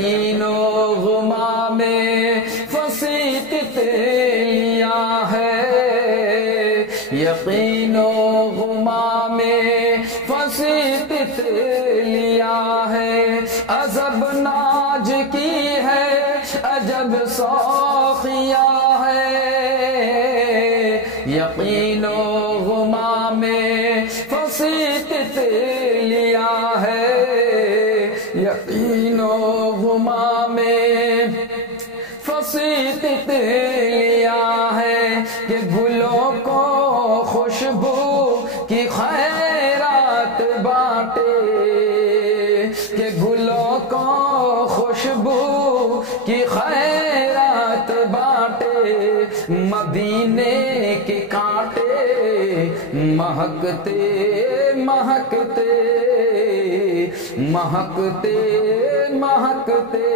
یقین و غمام فصیح تیتلیاں ہے، یقین و غمام فصیح تیتلیاں ہے، عذب ناج کی ہے عجب سوخیاں ہے، یقین و غمام فصیح تیتلیاں ہے، یقین و غمام فصیح تیتلیاں ہے، کہ گلوں کو خوشبو کی خیرات بانٹے، کہ گلوں کو خوشبو کی خیرات بانٹے، مدینے کے کانٹے مہکتے مہکتے مہکتے مہکتے،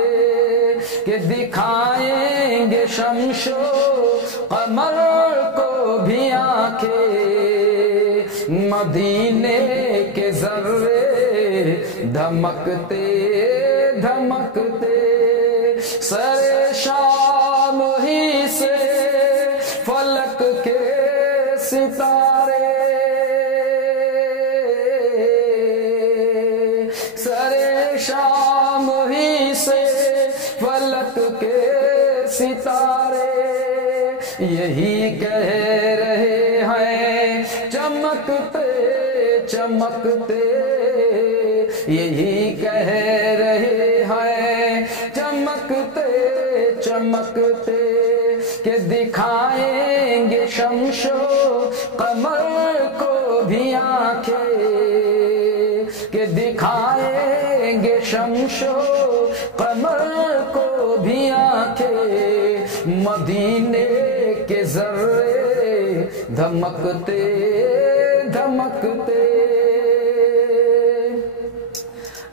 کہ دکھائیں گے شمس و قمر کو بھی آنکھیں، مدینے کے ذرے دھمکتے دھمکتے، سر شام ہی سے فلک کے ستارے، سر شام ہی سے فلک کے ستارے، یہی کہہ رہے ہیں چمکتے چمکتے، یہی کہہ رہے ہیں چمکتے چمکتے، کہ دکھائیں گے شمس و قمر کو بھی آنکھیں، کہ دکھائیں گے شمس و قمر کو بھی آنکھیں، مدینے کے ذرے دھمکتے دھمکتے،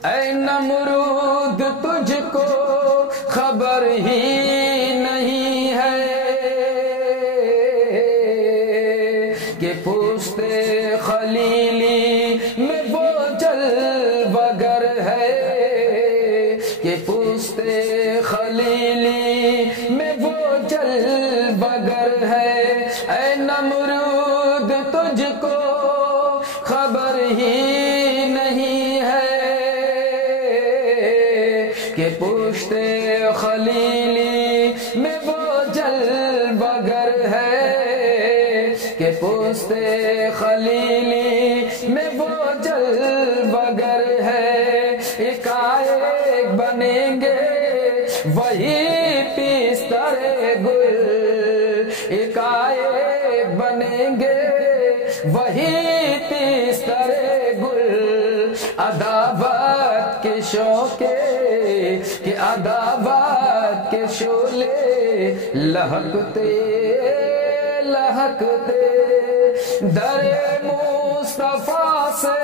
اے نمرود تجھ کو خبر ہی نہیں ہے، کہ پوستے خلیلی میں وہ جلوگر ہے، کہ پوستے خلیلی میں وہ جلوگر ہے، اے نمرود تجھ کو خبر ہی نہیں ہے، کہ پوشتے خلیلی میں وہ جلوگر ہے، کہ پوشتے خلیلی میں وہ جلوگر ہے، ایک بنیں گے وہی پیستر گل، ایک بنیں گے وہی پیستر گل، عداوت کے شوقے کہ عداوت کے شعلے لہکتے لہکتے، در مصطفیٰ سے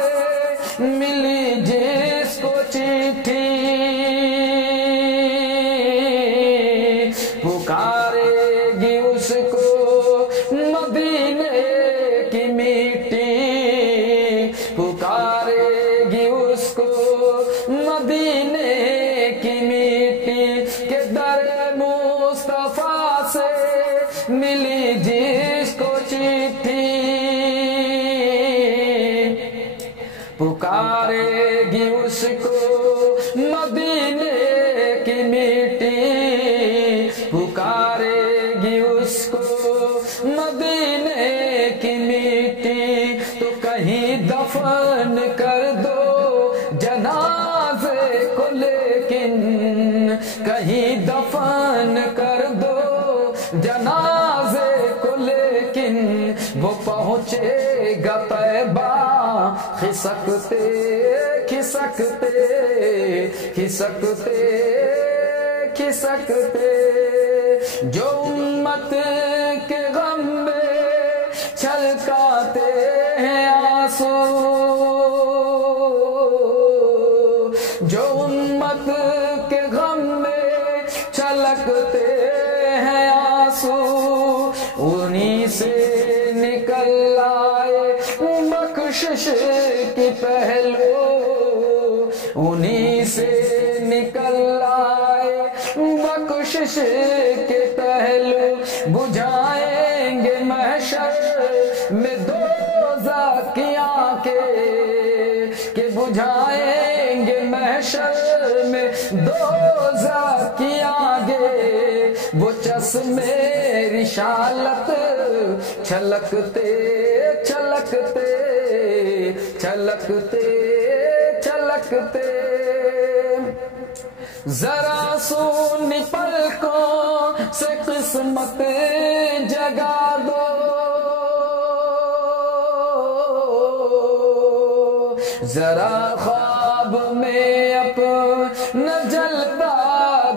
ملی جس کو چٹھی، پکارے گی اس کو مدینے کی مٹی، پکارے گی اس کو مدینے کی مٹی، کہ در مصطفیٰ سے ملی جس کو چٹھی، پکارے گی اس کو مدینے کی مٹی، پکارے گی اس کو مدینے کی مٹی، تو کہیں دفن کر دو جنازے کو، لیکن کہیں دفن کر دو جنازے کو، لیکن وہ پہنچے گا طیبہ کھسکتے کھسکتے کھسکتے کھسکتے، جو امت کے غم میں چھلکاتے ہیں آنسو، جو امت کے غم میں چھلکتے ہیں آنسو، انہی سے نکل آئے بخشش کی پہلو، انہی سے نکل آئے بخشش کے پہلو بجھائیں گے محشر میں دوزخ کی آنکیں، کہ بجھائیں گے محشر میں دوزخ کی آگے، وہ چشمے رسالت چھلکتے چھلکتے چھلکتے چھلکتے، ذرا سونی پلکوں سے قسمت جگا دو، ذرا خواب میں اپنا جلوہ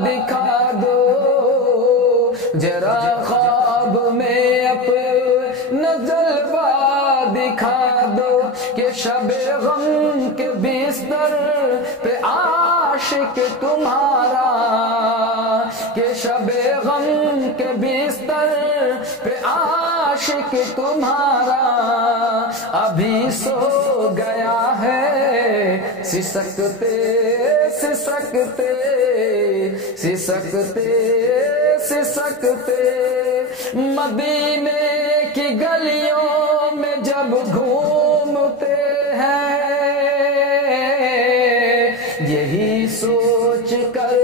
دکھا دو، ذرا خواب میں اپنا جلوہ دکھا دو، کہ شب غم کے بستر پہ عاشق تمہارا، کہ شب غم کے بستر پہ عاشق تمہارا ابھی سو گیا ہے، سسکتے سسکتے سسکتے سسکتے، مدینے کی گلیوں میں جب گھومتے ہیں، یہی سوچ کر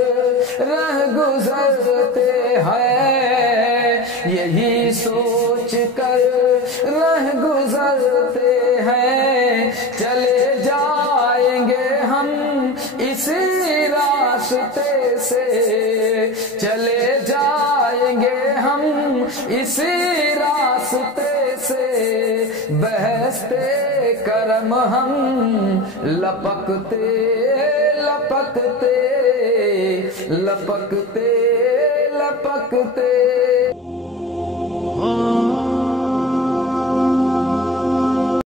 رہ گزرتے ہیں، یہی سوچ کر رہ گزرتے ہیں، چلے جائیں گے ہم اسی راستے سے، چلے جائیں گے ہم اسی راستے سے، بہشتے کرم ہم لپکتے لپکتے لپکتے لپکتے